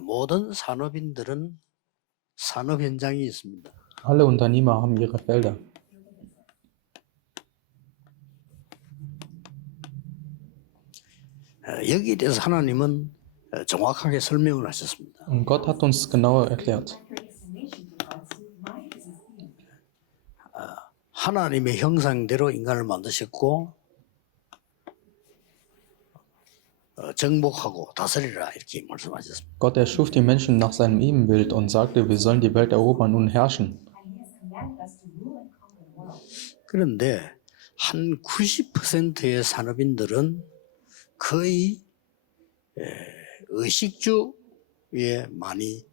모든 산업인들은 산업 현장이 있습니다. Alle Unternehmer haben ihre Felder. 여기에 대해서 하나님은 정확하게 설명을 하셨습니다. Und Gott hat uns genauer erklärt. 하나님의 형상대로 인간을 만드셨고 정복하고 다스리라 이렇게 말씀하셨습니다. Gott erschuf die Menschen nach seinem Ebenbild und sagte, wir sollen die Welt erobern und herrschen. 그런데 한 90%의 산업인들은 거의 의식주에 많이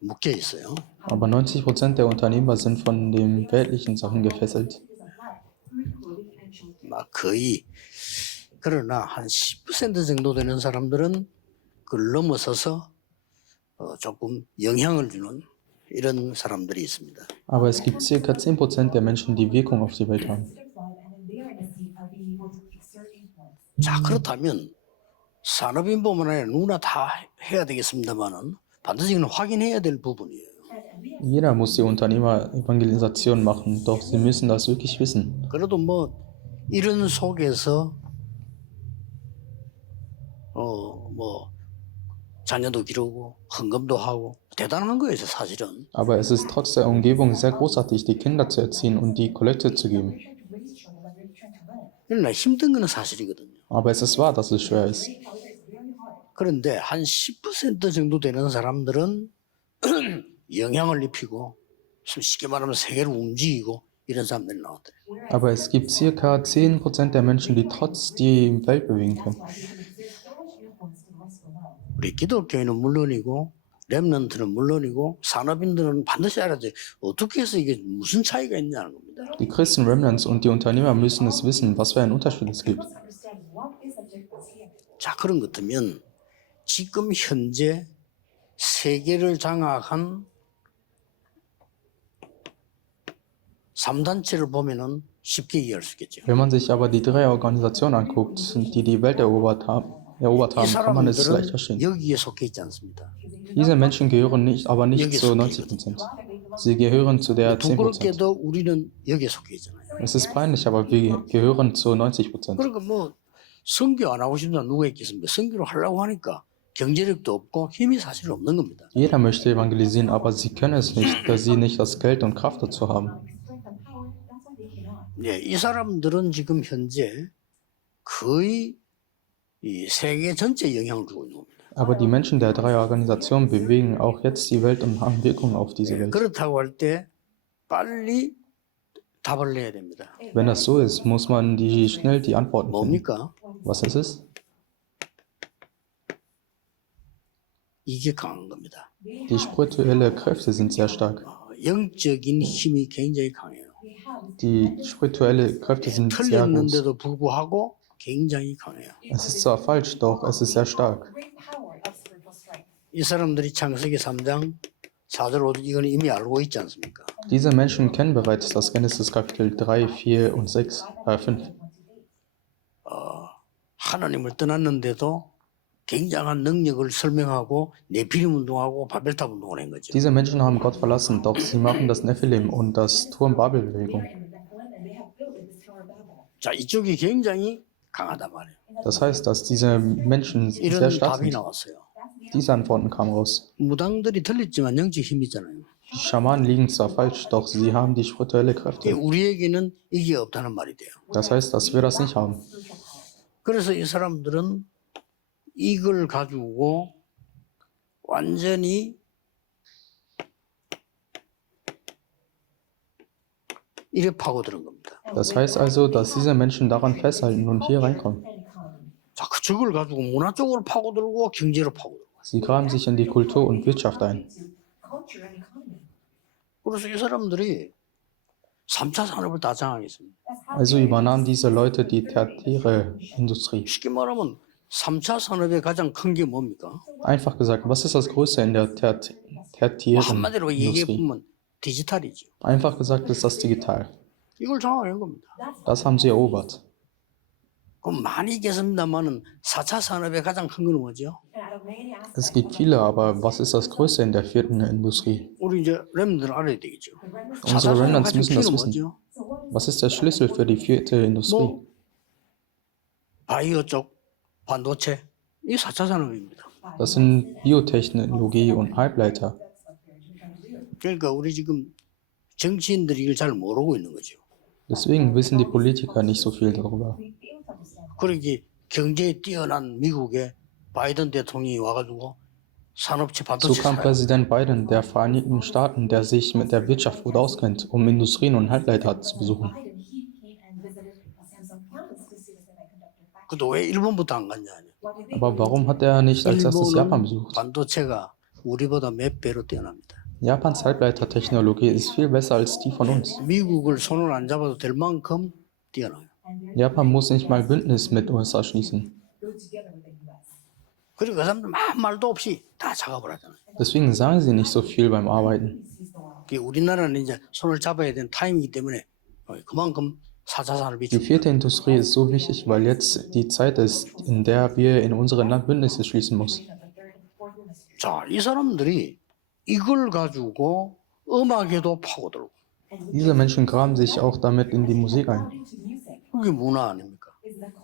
묶여 있어요. Aber 90% der Unternehmer sind von den weltlichen Sachen gefesselt. 막 거의 그러나 한 10% 정도 되는 사람들은 그걸 넘어서서 조금 영향을 주는 이런 사람들이 있습니다. Aber es gibt circa 10% der Menschen, die Wirkung auf die Welt haben. 자, 그렇다면 산업인뿐만 아니라 누구나 다 해야 되겠습니다만은 반드시 이건 확인해야 될 부분이에요. Jeder muss die Unternehmer-Evangelisation machen, doch sie müssen das wirklich wissen. 그래도 뭐 이런 속에서 뭐 자녀도 기르고 헌금도 하고 대단한 거예요, 사실은. Aber es ist trotz der Umgebung sehr großartig, die Kinder zu erziehen und die Kollekte zu geben. 그러나 힘든 거는 사실이거든요. Aber es ist wahr, dass es schwer ist. 그런데 한 10% 정도 되는 사람들은 영향을 입히고 쉽게 말하면 세계를 움직이고 이런 사람들이 나오더래요. Aber es gibt circa 10% der Menschen, die trotz die Welt bewegen können. 우리 기독교인은 물론이고 렘넌트는 물론이고 산업인들은 반드시 알아야 돼. 어떻게 해서 이게 무슨 차이가 있냐는 겁니다. Die Christen, Remnants und die Unternehmer müssen es wissen, was für einen Unterschied es gibt. 자, 그런 것 같으면 지금 현재 세계를 장악한 3단체를 보면은 쉽게 이해할 수 있겠죠. Wenn man sich aber die drei Organisationen anguckt, die die Welt erobert haben, 이 kann man es leicht 사람들은 verstehen. 여기에 속해 있지 않습니다. Diese Menschen gehören aber nicht zu 90%. Sie gehören zu der 10%. 부끄럽게도 우리는 여기에 속해 있잖아요. Es ist peinlich, aber wir gehören zu 90%. 그러니까 뭐 선교 안 하고 싶은 사람 누가 있겠습니까? 선교를 하려고 하니까 경제력도 없고 힘이 사실 없는 겁니다. Jeder möchte evangelisieren, aber sie können es nicht, da sie nicht das Geld und Kraft dazu haben. 네, 이 사람들은 지금 현재 거의 이 세계 전체에 영향을 주고 있는 겁니다. Aber die Menschen der drei Organisationen bewegen auch jetzt die Welt und haben Wirkung auf diese Welt. 그렇다고 할 때 빨리 답을 내야 됩니다. Wenn das so ist, muss man schnell die Antworten finden. 뭡니까? Was ist es? 이게 강한 겁니다. Die spirituellen Kräfte sind sehr stark. 영적인 힘이 굉장히 강해요. Die spirituellen Kräfte sind sehr groß. 틀렸는데도 불구하고 굉장히 강해요. Es ist zwar falsch, doch es ist sehr stark. 이 사람들이 창세기 3장 4절 5절 이건 이미 알고 있지 않습니까? Diese Menschen kennen bereits das Genesis Kapitel 3, 4 und 5. 하나님을 떠났는데도 굉장한 능력을 설명하고 네피림 운동하고 바벨탑 운동을 한 거죠. Diese Menschen haben Gott verlassen, doch sie machen das Nephilim und das Turm Babel-Bewegung. 자, 이쪽이 굉장히 강하단 말이에요. Das heißt, dass diese Menschen sehr 이런 stark 답이 sind. 나왔어요. Diese Antworten kamen raus. 무당들이 틀렸지만 영적 힘이잖아요. Die Schamanen liegen zwar falsch, doch sie haben die spirituelle Kräfte. 우리에게는 이게 없다는 말이 돼요. Das heißt, dass wir das nicht haben. 그래서 이 사람들은 이걸 가지고 완전히 이래 파고드는 겁니다. Das heißt also, dass diese Menschen daran festhalten und hier reinkommen. 자, 저걸 가지고 문화 쪽으로 파고들고 경제로 파고들고. Sie graben sich in die Kultur und Wirtschaft ein. 그래서 이 사람들이 3차 산업을 다 장악했습니다. Also übernahmen diese Leute die tertiäre Industrie. 쉽게 말하면 3차 산업의 가장 큰 게 뭡니까? Einfach gesagt, was ist das Größte in der tertiären 한마디로 얘기해 Industrie? 보면 디지털이죠. Einfach gesagt ist das digital. 이걸 장악한 겁니다. Das haben sie erobert. 그럼 많이 있겠습니다만은 4차 산업의 가장 큰 건 뭐죠? Es gibt viele, aber was ist das Größte in der vierten Industrie? 우리 이제 렘들은 알아야 되겠죠. Unsere 4차 산업 Remnants 가진 müssen das 키는 wissen. 뭐죠? Was ist der Schlüssel für die vierte Industrie? 뭐 바이오 쪽 반도체 이 4차 산업입니다. Das sind Biotechnologie und Halbleiter. 그러니까 우리 지금 정치인들이 이걸 잘 모르고 있는 거죠. Deswegen wissen die Politiker nicht so viel darüber. 그러기 경제에 뛰어난 미국의 바이든 대통령이 와가지고 산업체 So 반도체 kam 사업 Präsident Biden der Vereinigten Staaten, der sich mit der Wirtschaft gut auskennt, um Industrien und Halbleiter zu besuchen. 그도 왜 일본부터 안 갔냐? Aber warum hat er nicht als erstes Japan besucht? 반도체가 우리보다 몇 배로 뛰어납니다. Japans Halbleitertechnologie ist viel besser als die von uns. 미국을 손을 안 잡아도 될 만큼 뛰어나요. Japan muss nicht mal Bündnis mit USA schließen. 그리고 그 사람들 막 말도 없이 다 작업을 하잖아요. Deswegen sagen sie nicht so viel beim Arbeiten. 우리나라는 이제 손을 잡아야 되는 타임이기 때문에 그만큼 4차 산업이 Die vierte Industrie ist so wichtig, weil jetzt die Zeit ist, in der wir in unserem Land Bündnisse schließen müssen. 자, 이 사람들이 이걸 가지고 음악에도 파고들고 Diese Menschen graben sich auch damit in die Musik ein. 그게 문화 아닙니까?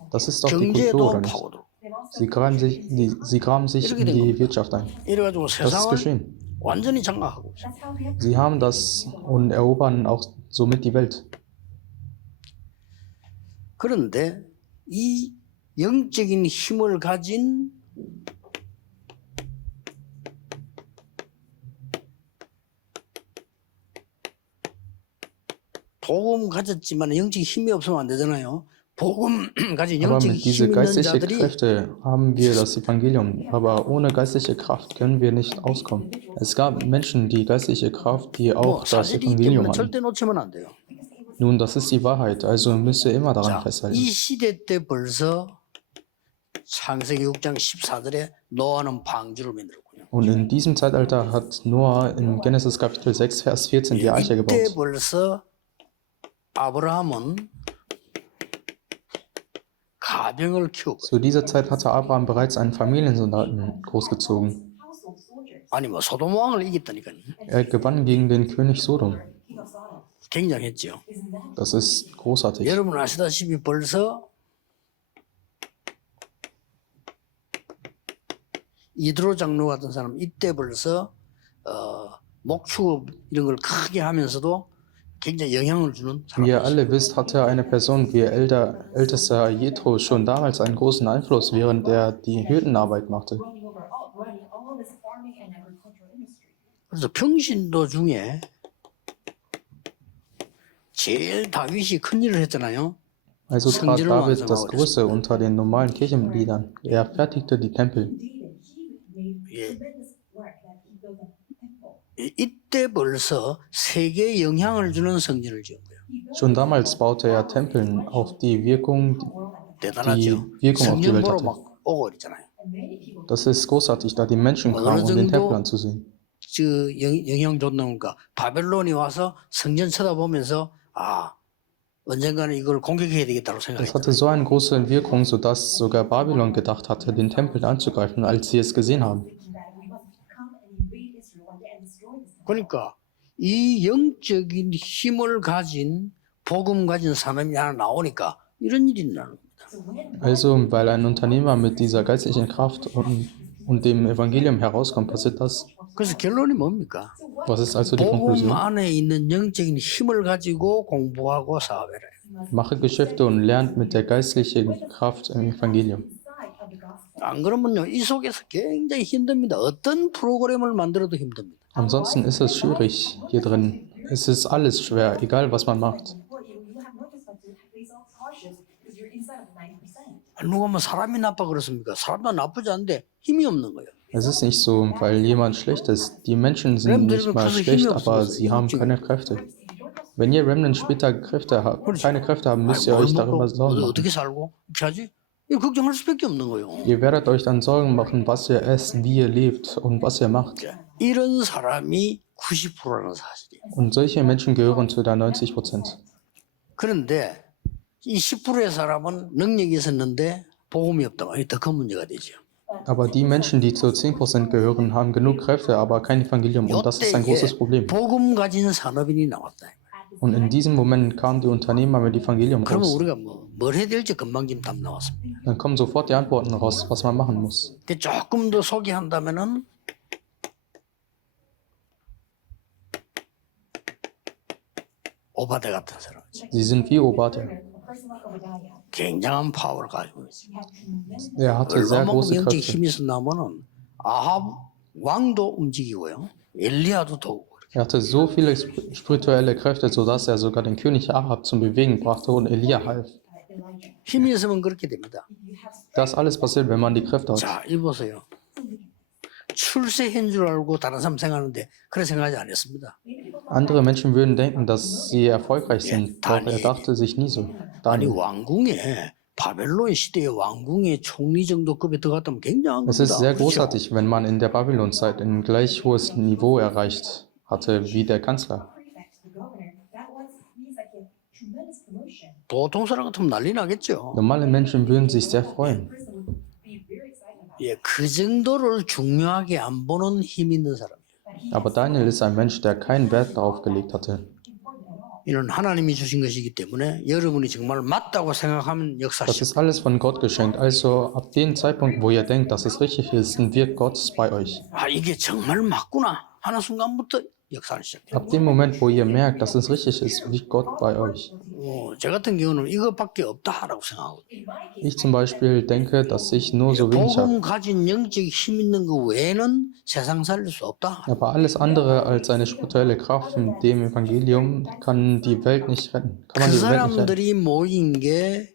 Das ist doch die Kultur, 경제에도 oder nicht? 파고들고 Sie graben sich in die Wirtschaft ein. 이래가지고 Das ist 세상을 geschehen. 완전히 장악하고 있어요. Sie haben das und erobern auch somit die Welt. 그런데 이 영적인 힘을 가진 복음 가졌지만 영적 힘이 없으면 안 되잖아요. 복음 가진 Aber 영적 mit 힘 diese 있는 geistlichen 자들이 Kräfte haben wir das Evangelium, aber ohne geistliche Kraft können wir nicht auskommen. Es gab Menschen, die geistliche Kraft, die 뭐 auch das 사실이기 Evangelium 때문에 hatten. 절대 놓치면 안 돼요. Nun, das ist die Wahrheit, also müsst ihr immer daran 자, festhalten. 이 시대 때 벌써 창세기 6장 14절에 노아는 방주를 만들었고요. Und in diesem Zeitalter hat Noah in Genesis Kapitel 6, Vers 14 die Arche 이때 gebaut. 벌써 아브라함은 가병을 키우고 Zu dieser Zeit hatte Abraham bereits einen Familiensoldaten großgezogen. 아니 뭐 소돔 왕을 이겼다니까요. Er gewann gegen den König Sodom. 굉장했죠. Das ist großartig. 여러분 아시다시피 벌써 이드로 장로 같은 사람 이때 벌써 목축업 이런 걸 크게 하면서도 굉장히 영향을 주는 Wie ihr 사람. alle wisst, hatte eine Person wie ältester Jethro schon damals einen großen Einfluss, während er die Hürdenarbeit machte. 그래서 평신도 중에 제일 다윗이 큰 일을 했잖아요. Also trat 성전을 David das 완성하고 Größte unter den normalen Kirchenmitgliedern. Er fertigte die Tempel. 예. 이때 벌써 세계에 영향을 주는 성전을 지은 거예요. Schon damals baute er Tempeln auf die Wirkung 대단하죠. Wirkung auf die 성전 Welt 보러 hatte. 막 오고 있잖아요. Das ist großartig, da die Menschen kamen, um den Tempel anzusehen. 저 영향 줬나니까 바벨론이 와서 성전 쳐다보면서 언젠가는 이걸 공격해야 되겠다고 Das 생각했어요. hatte so eine große Wirkung, sodass sogar Babylon gedacht hatte, den Tempel anzugreifen, als sie es gesehen haben. 그러니까 이 영적인 힘을 가진 복음 가진 사람이 하나 나오니까 이런 일이 나는 겁니다. Also, weil ein Unternehmer mit dieser geistlichen Kraft und dem Evangelium herauskommt, passiert das. 그래서 결론이 뭡니까? Was ist also die 복음 Konklusion? 안에 있는 영적인 힘을 가지고 공부하고 사업해라. Mache Geschäfte und lernt mit der geistlichen Kraft im Evangelium. 안 그러면요 이 속에서 굉장히 힘듭니다. 어떤 프로그램을 만들어도 힘듭니다. Ansonsten ist es schwierig hier drin. Es ist alles schwer, egal was man macht. 누가 뭐 사람이 나빠 그렇습니까? 사람도 나쁘지 않은데 힘이 없는 거예요. Es ist nicht so, weil jemand schlecht ist. Die Menschen sind nicht mal schlecht, aber sie haben keine Kräfte. Wenn ihr Remnant später keine Kräfte haben, müsst ihr euch darüber Sorgen machen. 어떻게 살고 이렇게 하지? 이거 걱정할 수밖에 없는 거예요. Ihr werdet euch dann Sorgen machen, was ihr esst, wie ihr lebt und was ihr macht. 이런 사람이 90%라는 사실이에요. Und solche Menschen gehören zu der 90%. 그런데 이 10%의 사람은 능력이 있었는데 복음이 없다. 이게 더 큰 문제가 되죠. Aber die Menschen, die zu 10% gehören, haben genug Kräfte, aber kein Evangelium. Und das ist ein großes 요때에 Problem. 복음 가진 산업인이 나왔다. Und in diesem Moment kamen die Unternehmer mit Evangelium 그러면 raus. 우리가 뭘 해야 될지 금방 지금 답 나왔습니다. Dann kommen sofort die Antworten raus, was man machen muss. 근데 조금 더 소개한다면은 오바데 같은 사람이죠. Sie sind wie Obadiah. 굉장한 파워를 가지고 있어요. Er hatte sehr 얼마만큼 große 영적 Kräfte. 힘이 있었나면은 아합 왕도 움직이고요. 엘리야도 도우고. Er hatte so viele spirituelle Kräfte, sodass er sogar den König Ahab zum Bewegen brachte und Elia half. 힘이 있으면 그렇게 됩니다. Das alles passiert, wenn man die Kräfte hat. 자, 이 보세요. 출세한 줄 알고 다른 사람 생각하는데 그렇게 생각하지 않았습니다. Andere Menschen würden denken, dass sie erfolgreich sind, doch er dachte sich nie so. 아니 Daniel. 왕궁에 바벨론 시대의 왕궁의 총리 정도급에 들어갔다면 굉장한 Es ist 겁니다. sehr 그렇죠? großartig, wenn man in der Babylonzeit ein gleich hohes Niveau erreicht hatte wie der Kanzler. 보통 사람 같으면 난리 나겠죠. Normale Menschen würden sich sehr freuen. 예, 그 정도를 중요하게 안 보는 힘 있는 사람이에요. Aber Daniel ist ein Mensch, der keinen Wert darauf gelegt hatte. 이는 하나님이 주신 것이기 때문에 여러분이 정말 맞다고 생각하면 Das 역사하시고 ist alles von Gott geschenkt. Also ab dem Zeitpunkt, wo ihr denkt, dass es richtig ist, wirkt Gott bei euch. 아 이게 정말 맞구나 하는 순간부터 역사를 시작해요. Ab dem Moment, wo ihr merkt, dass es richtig ist, wirkt Gott bei euch. 저 같은 경우는 이것밖에 없다라고 생각하거든요. Ich zum Beispiel denke, dass ich nur so wenig habe. 복음 가진 영적 힘 있는 거 외에는 세상 살릴 수 없다. Aber alles andere als eine spirituelle Kraft in dem Evangelium kann die Welt nicht retten. Kann 그 man die Welt nicht retten. 사람들이 모인 게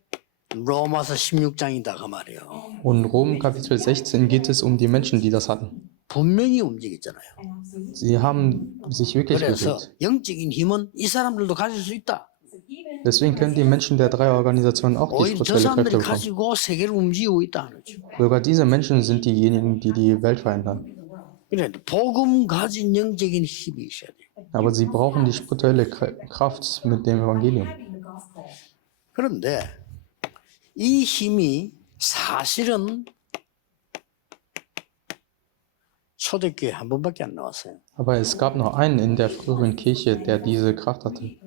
로마서 16장이다 그 말이에요. Und Rom Kapitel 16 geht es um die Menschen, die das hatten. 분명히 움직였잖아요. Sie haben sich wirklich 그래서 bewegt. 영적인 힘은 이 사람들도 가질 수 있다. Deswegen können die Menschen der drei Organisationen auch die 오히려 저 spirituelle 사람들이 Kräfte bekommen. 가지고 세계를 움직이고 있다는 거죠. Sogar diese Menschen sind diejenigen, die die Welt verändern. 그래 복음 가진 영적인 힘이 있어야 돼요. Aber sie brauchen die spirituelle Kraft mit dem Evangelium. 그런데 이 힘이 사실은 초대교회 한 번밖에 안 나왔어요. Aber es gab noch einen in der früheren Kirche, der diese Kraft hatte.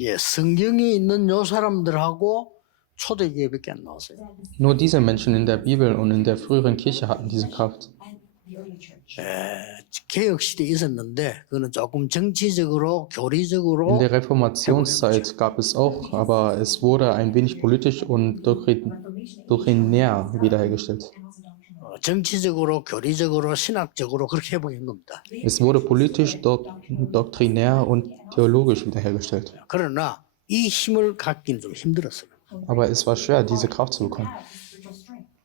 예, 성경에 있는 요 사람들하고 초대교회밖에 안 나왔어요. Nur diese Menschen in der Bibel und in der früheren Kirche hatten diese Kraft. 개혁 시대에 있었는데 그거는 조금 정치적으로 교리적으로 In der Reformationszeit gab es auch, aber es wurde ein wenig politisch und doktrinär wiederhergestellt. 정치적으로 교리적으로 신학적으로 그렇게 회복한 겁니다. Es wurde politisch, doktrinär und theologisch wiederhergestellt. 그러나 이 힘을 갖기는 좀 힘들었어요. Aber es war schwer, diese Kraft zu bekommen.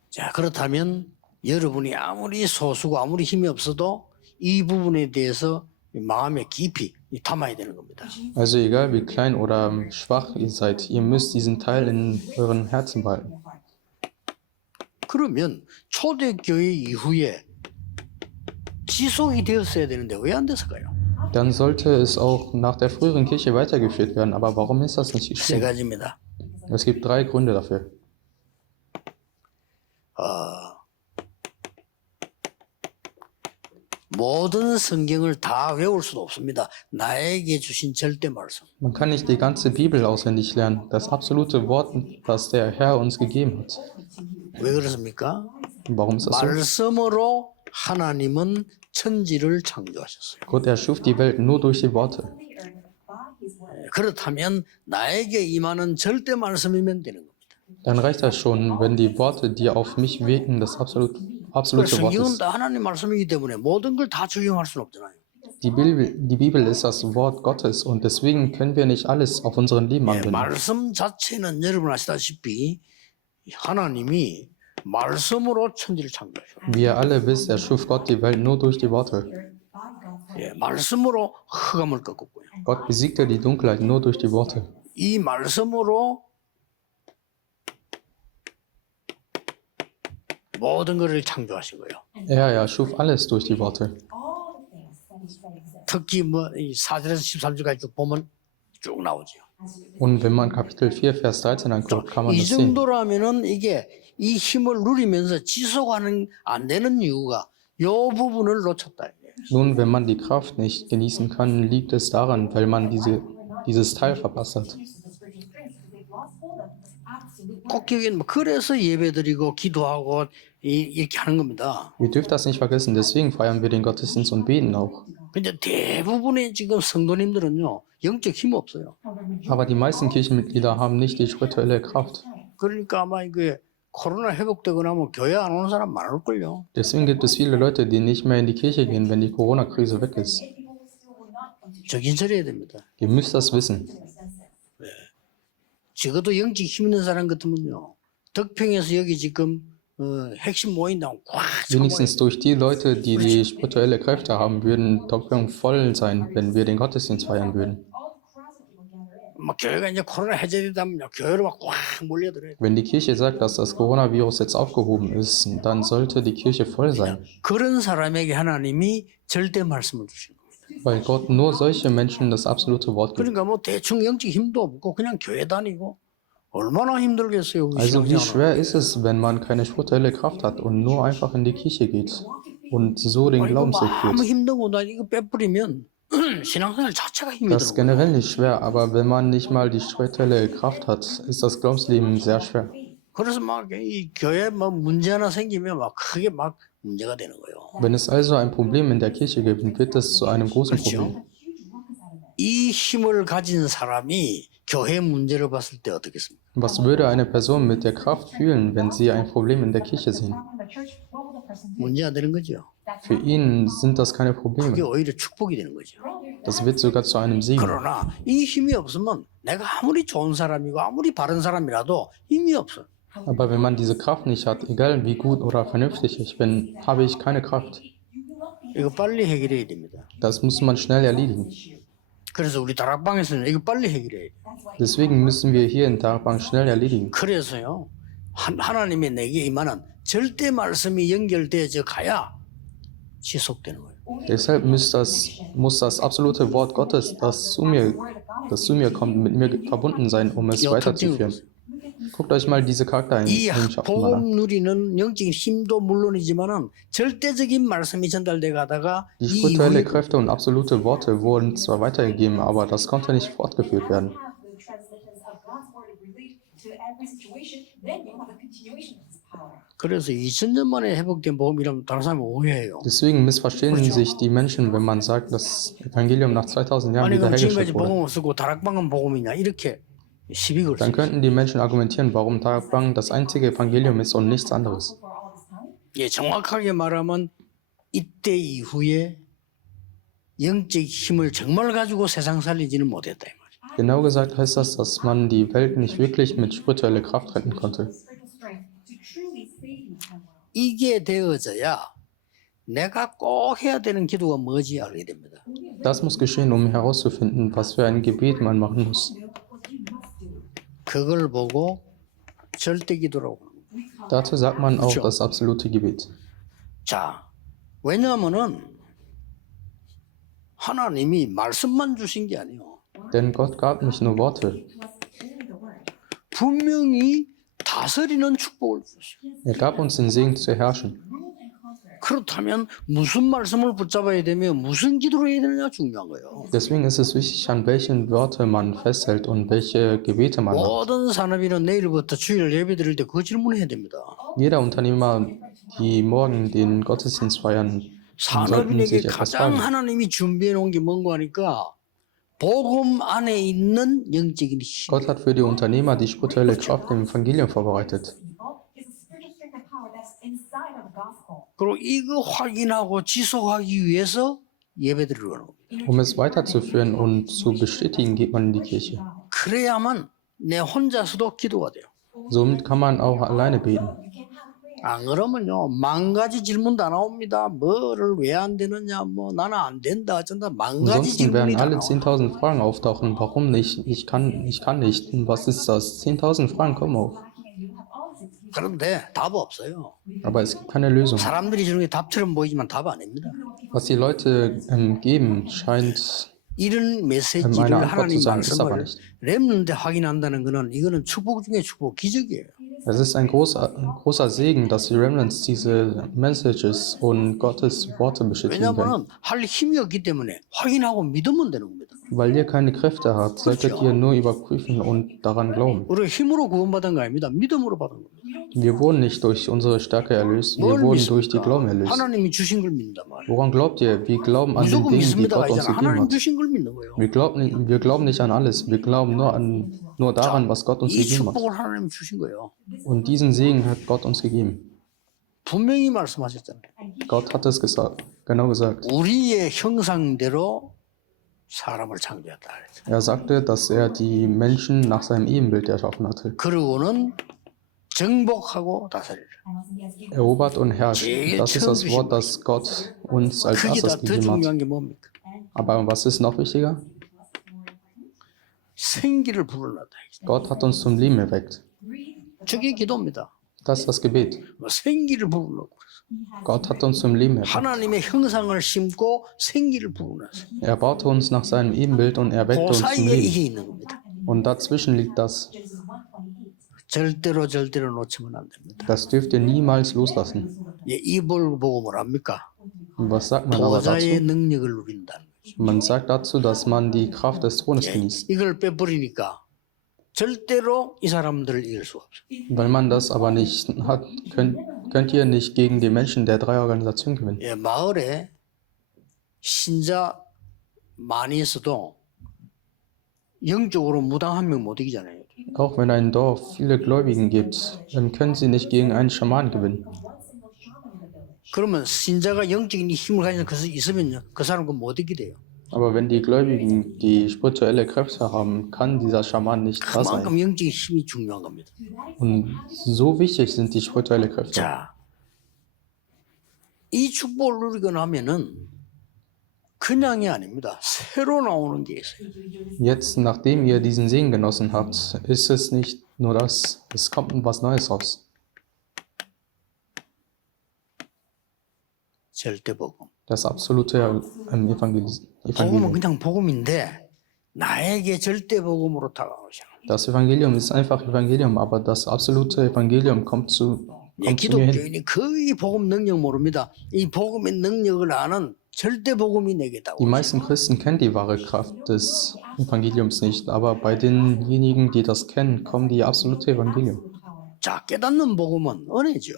자, 그렇다면 여러분이 아무리 소수고 아무리 힘이 없어도 이 부분에 대해서 마음에 깊이 담아야 되는 겁니다. Also egal wie klein oder schwach ihr seid, ihr müsst diesen Teil in euren Herzen behalten. 그러면 초대교회 이후에 지속이 되었어야 되는데 왜 안 됐을까요? Dann sollte es auch nach der früheren Kirche weitergeführt werden. Aber warum ist das nicht 세 geschehen? 가지입니다. Es gibt drei Gründe dafür. 모든 성경을 다 외울 수도 없습니다. 나에게 주신 절대 말씀. Man kann nicht die ganze Bibel auswendig lernen. Das absolute Wort, das der Herr uns gegeben hat. 왜 그렇습니까? Warum ist das so? 말씀으로 하나님은 천지를 창조하셨어요. Gott erschuf die Welt nur durch die Worte. 그렇다면 나에게 임하는 절대 말씀이면 되는 겁니다. Dann reicht das schon, wenn die Worte, die auf mich wirken, das absolute Wort 성경은 ist. 다 하나님 말씀이기 때문에 모든 걸 다 적용할 수는 없잖아요. Die Bibel ist das Wort Gottes und deswegen können wir nicht alles auf unseren Leben 예, anwenden. 말씀 자체는 여러분 아시다시피 하나님이 말씀으로 천지를 창조하셨어요. Wie ihr alle wisst, erschuf Gott die Welt nur durch die Worte. 예, 말씀으로 흑암을 꺾었고요. Gott besiegte die Dunkelheit nur durch die Worte. 이 말씀으로 모든 것을 창조하신 거예요. Er erschuf alles durch die Worte. 특히 이 4절에서 13절까지 쭉 보면 쭉 나오죠. Und wenn man Kapitel 4, Vers 13 anguckt, kann man 이 das sehen. 정도라면은 이게 이 힘을 누리면서 지속하는 안 되는 이유가 요 부분을 놓쳤다. 이거예요. Nun, wenn man die Kraft nicht genießen kann, liegt es daran, weil man dieses Teil verpasst hat. 꼭 기억해. 그래서 예배드리고 기도하고 이렇게 하는 겁니다. Ihr dürft das nicht vergessen, deswegen feiern wir den Gottesdienst und beten auch. 근데 대부분의 지금 성도님들은요 영적 힘 없어요. Aber die meisten Kirchenmitglieder haben nicht die spirituelle Kraft. 그러니까 아마 이게 코로나 회복되고 나면 교회 안 오는 사람 많을걸요. Deswegen gibt es viele Leute, die nicht mehr in die Kirche gehen, wenn die Corona-Krise weg ist. 정신 차려야 됩니다. Ihr müsst das wissen. 적어도 영적 힘 있는 사람 같으면요 덕평에서 여기 지금 핵심 모인다고 꽉 Wenigstens durch die Leute, die die spirituelle Kräfte haben, würden Doktorn voll sein, wenn wir den Gottesdienst feiern würden. 막 교회가 이제 코로나 해제되다면 교회로 막 꽉 몰려들어요. Wenn die Kirche sagt, dass das Coronavirus jetzt aufgehoben ist, dann sollte die Kirche voll sein, 그런 사람에게 하나님이 절대 말씀을 주시는 거예요. weil Gott nur solche Menschen das absolute Wort gibt. 그러니까 뭐 대충 영적 힘도 없고 그냥 교회 다니고 얼마나 힘들겠어요. 우리 Also wie 신앙생활은. schwer ist es, wenn man keine spirituelle Kraft hat und nur einfach in die Kirche geht und so den 이거 Glaubensweg 아무 führt. 힘든 거나 이거 빼버리면 신앙생활 자체가 힘이 Das ist 들어요. generell nicht schwer, aber wenn man nicht mal die spirituelle Kraft hat, ist das Glaubensleben sehr schwer. 그래서 막 이 교회 뭐 문제 하나 생기면 막 크게 막 문제가 되는 거예요. Wenn es also ein Problem in der Kirche gibt, wird es zu einem großen Problem. 그렇죠. 이 힘을 가진 사람이 교회 문제를 봤을 때 어떻겠습니까? Was würde eine Person mit der Kraft fühlen, wenn sie ein Problem in der Kirche sehen? 문제 안 되는 거죠. Für ihn sind das keine 그게 Probleme. 오히려 축복이 되는 거죠. Das wird sogar zu einem Segen. 그러나 이 힘이 없으면 내가 아무리 좋은 사람이고 아무리 바른 사람이라도 힘이 없어. Aber wenn man diese Kraft nicht hat, egal wie gut oder vernünftig ich bin, habe ich keine Kraft. 이거 빨리 해결해야 됩니다. Das muss man schnell erledigen. 그래서 우리 다락방에서는 이거 빨리 해결해야 돼. Deswegen müssen wir hier in Darabang schnell erledigen. 그래서요 하나님의 내게 임하는 절대 말씀이 연결되어져 가야 지속되는 거예요. Deshalb muss das absolute Wort Gottes, das zu mir kommt, mit mir verbunden sein, um es weiterzuführen. Guckt euch mal diese 이 Charaktereigenschaften mal an. 복음 누리는 영적인 힘도 물론이지만은 절대적인 말씀이 전달돼 가다가 Die 이 spirituelle 이후에 Kräfte und absolute Worte wurden zwar weitergegeben, aber das konnte nicht fortgeführt werden. 그래서 2000년 만에 회복된 복음이라면 다른 사람이 오해해요. Deswegen missverstehen sich die Menschen, wenn man sagt, das Evangelium nach 2000 Jahren 아니 그럼 지금까지 wiederhergestellt wurde. 복음 없었고 다락방은 복음이냐 이렇게 시비 걸 수 Dann 있어요. könnten die Menschen argumentieren, warum Darabang das einzige Evangelium ist und nichts anderes. 예, 정확하게 말하면 이때 이후에 영적 힘을 정말 가지고 세상 살리지는 못했다 이 말이에요. Genau gesagt heißt das, dass man die Welt nicht wirklich mit spiritueller Kraft retten konnte. 이게 되어져야 내가 꼭 해야 되는 기도가 뭐지 알게 됩니다. Das muss geschehen, um herauszufinden, was für ein Gebet man machen muss. 그걸 보고 절대 기도라고 합니다. Dazu sagt man auch das absolute Gebet. 자, 왜냐하면은 하나님이 말씀만 주신 게 아니에요. Denn Gott gab nicht nur Worte, 분명히 다스리는 축복을 주셨어요. er gab uns den Segen zu herrschen. 그렇다면 무슨 말씀을 붙잡아야 되며 무슨 기도를 해야 되느냐 중요한 거예요. Deswegen ist es wichtig, an welchen Wörter man festhält und welche Gebete man macht. 모든 산업인은 내일부터 주일 예배 드릴 때 그 질문을 해야 됩니다. Jeder Unternehmer, die morgen den Gottesdienst feiern, sollten 산업인에게 sich etwas 가장 fragen. 하나님이 준비해 놓은 게 뭔가 하니까 복음 안에 있는 영적인 힘. Gott hat für die Unternehmer die spirituelle Kraft im Evangelium vorbereitet. 그리고 이거 확인하고 지속하기 위해서 예배 드리러 가는 겁니다. Um es weiterzuführen und zu bestätigen, geht man in die Kirche. 그래야만 내 혼자서도 기도가 돼요. Somit kann man auch alleine beten. 안 그러면요 만 가지 질문 다 나옵니다. 뭐를 왜 안 되느냐, 뭐 나는 안 된다, 어쩐다, 만 가지 Ansonsten 질문이 werden 다 alle 나와. 10.000 Fragen auftauchen. Warum nicht? Ich kann nicht. Was ist das? 10.000 Fragen kommen auf. 그런데 답 없어요. Aber es gibt keine Lösung. 사람들이 주는 게 답처럼 보이지만 답 아닙니다. Was die Leute geben, scheint 이런 메시지를 Eine Antwort zu 하나님 sein, ist aber 말씀을 nicht. 렘넌트에 확인한다는 것은 이거는 축복 중에 축복, 기적이에요. Es ist ein großer Segen, dass die Remnants diese Messages und Gottes Worte bestätigen können. 왜냐하면 할 힘이 없기 때문에 확인하고 믿으면 되는 겁니다. Weil ihr keine Kräfte habt, solltet ihr nur überprüfen und daran glauben. 우리가 힘으로 구원받은 거 아닙니다. 믿음으로 받은 겁니다. Wir wurden nicht durch unsere Stärke erlöst, wir 뭘 wurden durch die 믿습니까? Glauben erlöst. 하나님이 주신 걸 믿는단 말이에요. Woran glaubt ihr? Wir glauben an den 무조건 Dingen, die 믿습니다가 Gott uns 아니잖아. gegeben 하나님 hat. 주신 걸 믿는 거예요. Wir glauben nicht an alles, wir glauben nur daran, was Gott uns 이 gegeben hat. 축복을 하나님이 주신 거예요. Und diesen Segen hat Gott uns gegeben. 분명히 말씀하셨잖아요. Gott hat es genau gesagt. 우리의 형상대로 사람을 창조했다. Er sagte, dass er die Menschen nach seinem Ebenbild erschaffen hatte. 그러고는 정복하고 다스리라. Erobert und herrscht. Das ist das Wort, das Gott uns als 그게 erstes 더 gegeben 중요한 hat. 게 뭡니까? Aber was ist noch wichtiger? 생기를 불어넣었다. Gott hat uns zum Leben erweckt. 저게 기도입니다. Das ist das Gebet. 생기를 불어넣고 Gott hat uns zum Leben erweckt. 하나님의 형상을 심고 생기를 불어넣었어요. Er baute uns nach seinem Ebenbild und erweckte 그 uns zum 사이에 Leben. 이게 있는 겁니다. Und dazwischen liegt das. 절대로 놓치면 안 됩니다. Das dürft ihr niemals loslassen. 예, 이걸 보고 뭐랍니까? Und was sagt man aber 보좌의 dazu? 능력을 누린다는 거죠. Man sagt dazu, dass man die Kraft des Thrones 예, genießt. 이걸 빼버리니까 절대로 이 사람들을 이길 수가 없어요. Weil man das aber nicht hat, könnt ihr nicht gegen die Menschen der drei Organisationen gewinnen. 예, 마을에 신자 많이 있어도 영적으로 무당 한 명 못 이기잖아요. Auch wenn ein Dorf viele Gläubigen gibt, dann können sie nicht gegen einen Schaman gewinnen. 그러면 신자가 영적인 힘을 가지는 것이 있으면요, 그 사람은 못 이기게 돼요. Aber wenn die Gläubigen die spirituelle Kräfte haben, kann dieser Schaman nicht da sein. 그만큼 영적인 힘이 중요한 겁니다. Und so wichtig sind die spirituelle Kräfte. 자, 이 축복을 누리고 나면은 그냥이 아닙니다. 새로 나오는 게 있어요. Jetzt, nachdem ihr diesen Segen genossen habt, ist es nicht nur das, es kommt was Neues raus. 절대복음. Das absolute 복음은 Evangelium. 그냥 복음인데 나에게 절대복음으로 다가오셔. Das Evangelium ist einfach Evangelium, aber das absolute Evangelium kommt zu mir hin. 기독교인이 거의 복음 능력 모릅니다. 이 복음의 능력을 아는 절대복음이 내게 Die 다가오셔. meisten Christen kennen die wahre Kraft des Evangeliums nicht, aber bei denjenigen, die das kennen, kommt die absolute Evangelium. 자, 깨닫는 복음은 은혜죠.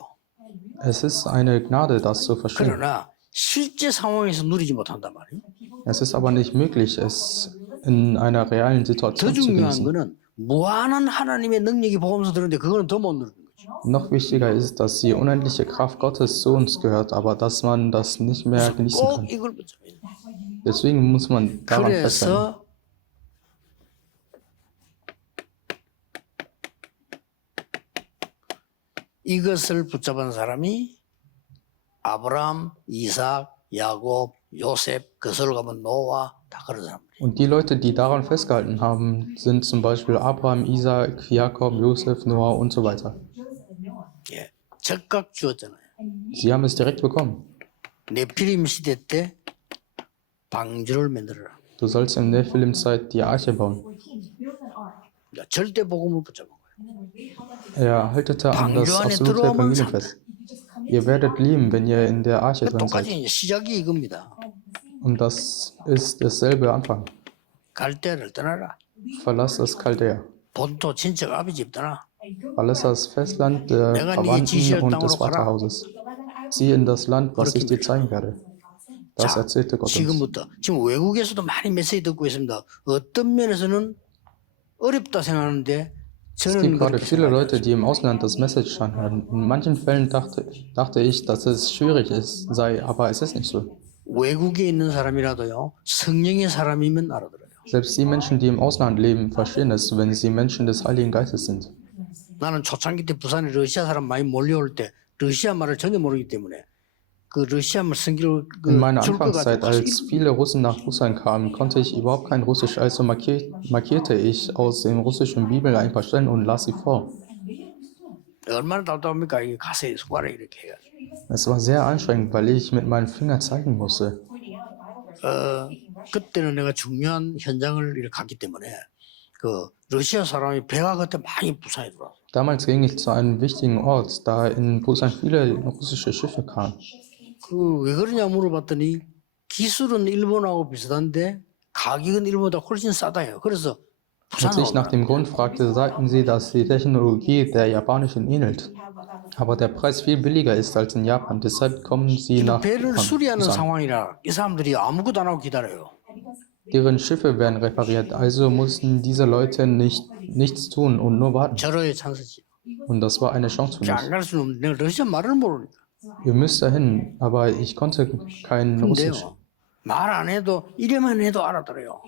Es ist eine Gnade, das zu verstehen. 그러나 실제 상황에서 누리지 못한단 말이에요. Es ist aber nicht möglich, es in einer realen 더 Situation zu 중요한 genießen. 거는 무한한 하나님의 능력이 복음에서 들었는데 그거는 더 못 누리는 거죠. Noch wichtiger ist, dass die unendliche Kraft Gottes zu uns gehört, aber dass man das nicht mehr genießen kann. 꼭 이걸 붙잡아야 돼요. Deswegen muss man daran festhalten. 그래서 이것을 붙잡은 사람이 아브라함, 이삭, 야곱, 요셉, 거슬러 가면 노아 다 그런 사람들이. Und die Leute, die daran festgehalten haben, sind zum Beispiel Abraham, Isaac, Jakob, Josef, Noah und so weiter. 예, 즉각 주었잖아요. Sie haben es direkt bekommen. 네피림 시대 때 방주를 만들어라. Du sollst in der Nephilim-Zeit die Arche bauen. 자, 절대 복음을 붙잡은 거예요. Er haltete an das absolute Evangelium fest. Ihr werdet lieben, wenn ihr in der Arche drin 똑같이 seid. 이제 시작이 이겁니다. Und das ist dasselbe Anfang. 갈대를 떠나라. Verlass das Chaldea. 본토 친척 아버지 집 떠나. Verlass das Festland der Verwandten und des Vaterhauses. Zieh in das Land, was ich dir zeigen werde. Das erzählte Gott uns. 지금부터 지금 외국에서도 많이 메시지 듣고 있습니다. 어떤 면에서는 어렵다 생각하는데 Es 저는 gibt gerade 그렇게 viele 생각해요. Leute, die im Ausland das Message anhören. In manchen Fällen dachte ich, dass es schwierig sei, aber es ist nicht so. 외국에 있는 사람이라도요 성령의 사람이면 알아들어요. Selbst die Menschen, die im Ausland leben, verstehen es, wenn sie Menschen des Heiligen Geistes sind. 나는 초창기 때 부산에 러시아 사람 많이 몰려올 때 러시아 말을 전혀 모르기 때문에 그 러시아 말 성경을 In meiner 줄거 Anfangszeit, 가지고 als viele Russen nach Russland kamen, konnte ich überhaupt kein Russisch, also markierte ich aus den russischen Bibeln ein paar Stellen und las sie vor. 얼마나 답답합니까? 이게 가세에 손가락 이렇게 해가지고. Es war sehr anstrengend, weil ich mit meinen Fingern zeigen musste. 그때는 내가 중요한 현장을 이렇게 갔기 때문에 그 러시아 사람이 배가 그때 많이 부산에 들어왔어. Damals ging ich zu einem wichtigen Ort, da in Busan viele russische Schiffe kamen. 그 왜 그러냐 물어봤더니 기술은 일본하고 비슷한데 가격은 일본보다 훨씬 싸다요. 그래서 Als ich nach dem Grund fragte, sagten sie, dass die Technologie der japanischen ähnelt, aber der Preis viel billiger ist als in Japan. Deshalb kommen sie nach 배를 수리하는 Busan. 상황이라 이 사람들이 아무것도 안 하고 기다려요. Deren Schiffe werden repariert, also mussten diese Leute nichts tun und nur warten. 절호의 찬스지. Und das war eine Chance für 안 mich. 갈 수는 없는데 내가 러시아 말을 모르니까. Ihr müsst dahin, aber ich konnte kein Russisch. 근데요. 말 안 해도 이래만 해도 알아들어요.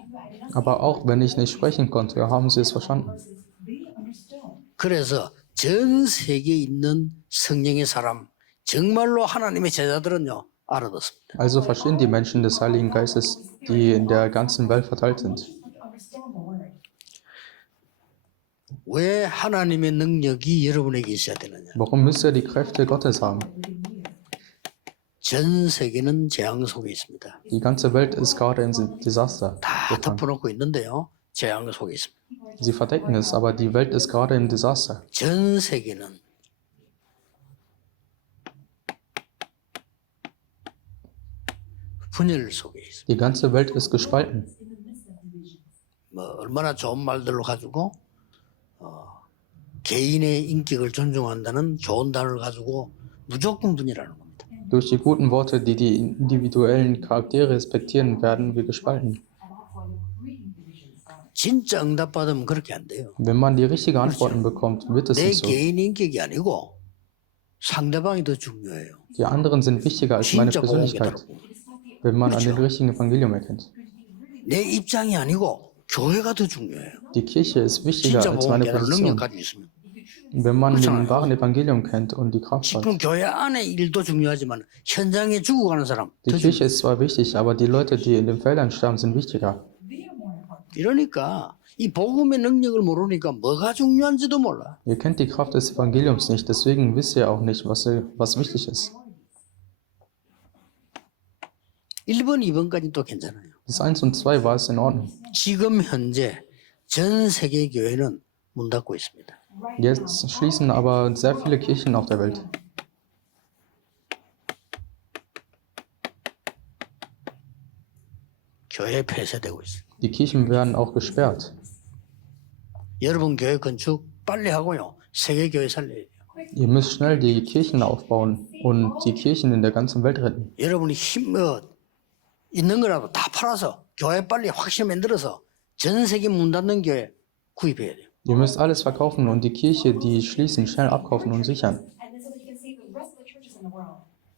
Aber auch wenn ich nicht sprechen konnte, haben sie es verstanden. 그래서 전 세계에 있는 성령의 사람, 정말로 하나님의 제자들은요 알아듣습니다. Also verstehen die Menschen des Heiligen Geistes, die in der ganzen Welt verteilt sind. 왜 하나님의 능력이 여러분에게 있어야 되느냐? Warum müsst ihr die Kräfte Gottes haben? 전 세계는 재앙 속에 있습니다. Die ganze Welt ist gerade in Desaster. 다 덮어놓고 있는데요. 재앙 속에 있습니다. Sie verdecken es, aber die Welt ist gerade im Desaster. 전 세계는 분열 속에 있습니다. Die ganze Welt ist gespalten. 뭐 얼마나 좋은 말들로 가지고 개인의 인격을 존중한다는 좋은 단어를 가지고 무조건 분열하는 겁니다. Durch die guten Worte, die die individuellen Charaktere respektieren, werden wir gespalten. 진짜 응답받으면 그렇게 안 돼요. Wenn man die richtigen Antworten bekommt, wird es 내 nicht so. 개인 인격이 아니고 상대방이 더 중요해요. Die anderen sind wichtiger als meine 진짜 복음이 Persönlichkeit, 다르고 wenn man an den richtigen Evangelium erkennt. 내 입장이 아니고 교회가 더 중요해요. Die Kirche ist wichtiger 진짜 als 복음이 meine 아니라 Position. 능력 가지고 있으면 Wenn man den wahren Evangelium kennt und die Kraft hat. 지금 교회 안에 일도 중요하지만 현장에 죽어가는 사람 Die 더 Kirche ist zwar wichtig, aber die Leute, die in den Feldern sterben, sind wichtiger. 이러니까 이 복음의 능력을 모르니까 뭐가 중요한지도 몰라. Ihr kennt die Kraft des Evangeliums nicht, deswegen wisst ihr auch nicht, was wichtig ist. 1번, 2번까지 또 괜찮아요. Bis 1 und 2 war es in Ordnung. 지금 현재 전 세계 교회는 문 닫고 있습니다. Jetzt schließen aber sehr viele Kirchen auf der Welt. 교회 폐쇄되고 있어요. Die Kirchen werden auch gesperrt. 여러분 교회 건축 빨리 하고요. 세계 교회 살려야 돼요. Ihr müsst schnell die Kirchen aufbauen und die Kirchen in der ganzen Welt retten. 여러분이 힘 있는 거라도 다 팔아서 교회 빨리 확실히 만들어서 전 세계 문 닫는 교회 구입해야 돼요. Ihr müsst alles verkaufen und die Kirche, die schließen, schnell abkaufen und sichern.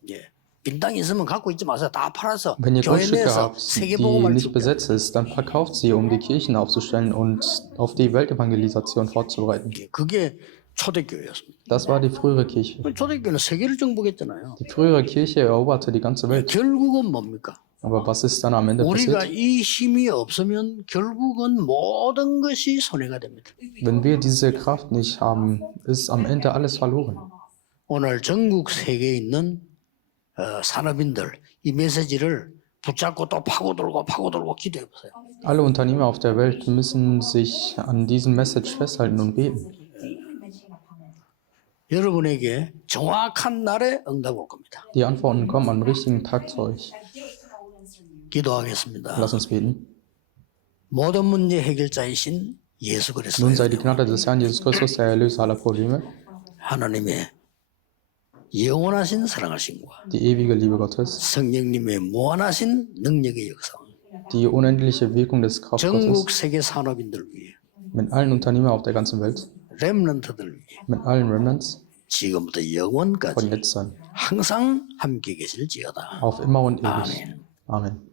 예. 빈 땅 있으면 갖고 있지 마세요. 다 팔아서 Wenn ihr 교회 Grundstücke 내에서 habt, 세계 die 복음을 nicht 줍니다. besetzt ist, dann verkauft sie, um die Kirchen aufzustellen und auf die Weltevangelisation vorzubereiten. 예, 그게 초대교회였습니다. Das war die frühere Kirche. 초대교회는 세계를 정복했잖아요. Die frühere Kirche eroberte die ganze Welt. 결국은 뭡니까? Aber was ist dann am Ende 우리가 passiert? 이 힘이 없으면 결국은 모든 것이 손해가 됩니다. Wenn wir diese Kraft nicht haben, ist am Ende alles verloren. 오늘 전국 세계에 있는 산업인들 이 메시지를 붙잡고 또 파고들고 기도해 보세요. Alle Unternehmer auf der Welt müssen sich an diesem Message festhalten und beten. 여러분에게 정확한 날에 응답 올 겁니다. Die Antworten kommen am richtigen Tag zu euch. 기도하겠습니다. Lass uns beten. 모든 문제 해결자이신 예수 그리스도 Nun sei die Gnade des Herrn Jesus Christus, der Erlöser aller Probleme, 하나님의 영원하신 사랑하심과 die ewige Liebe Gottes, 성령님의 무한하신 능력의 역사 die unendliche Wirkung des Kraft 전국 Gottes 세계 산업인들 위해 mit allen Unternehmern auf der ganzen Welt, 렘넌트들 위해 mit allen Remnants 지금부터 von 영원까지 jetzt an, 항상 함께 계실지어다. auf immer und ewig. 아멘. Amen.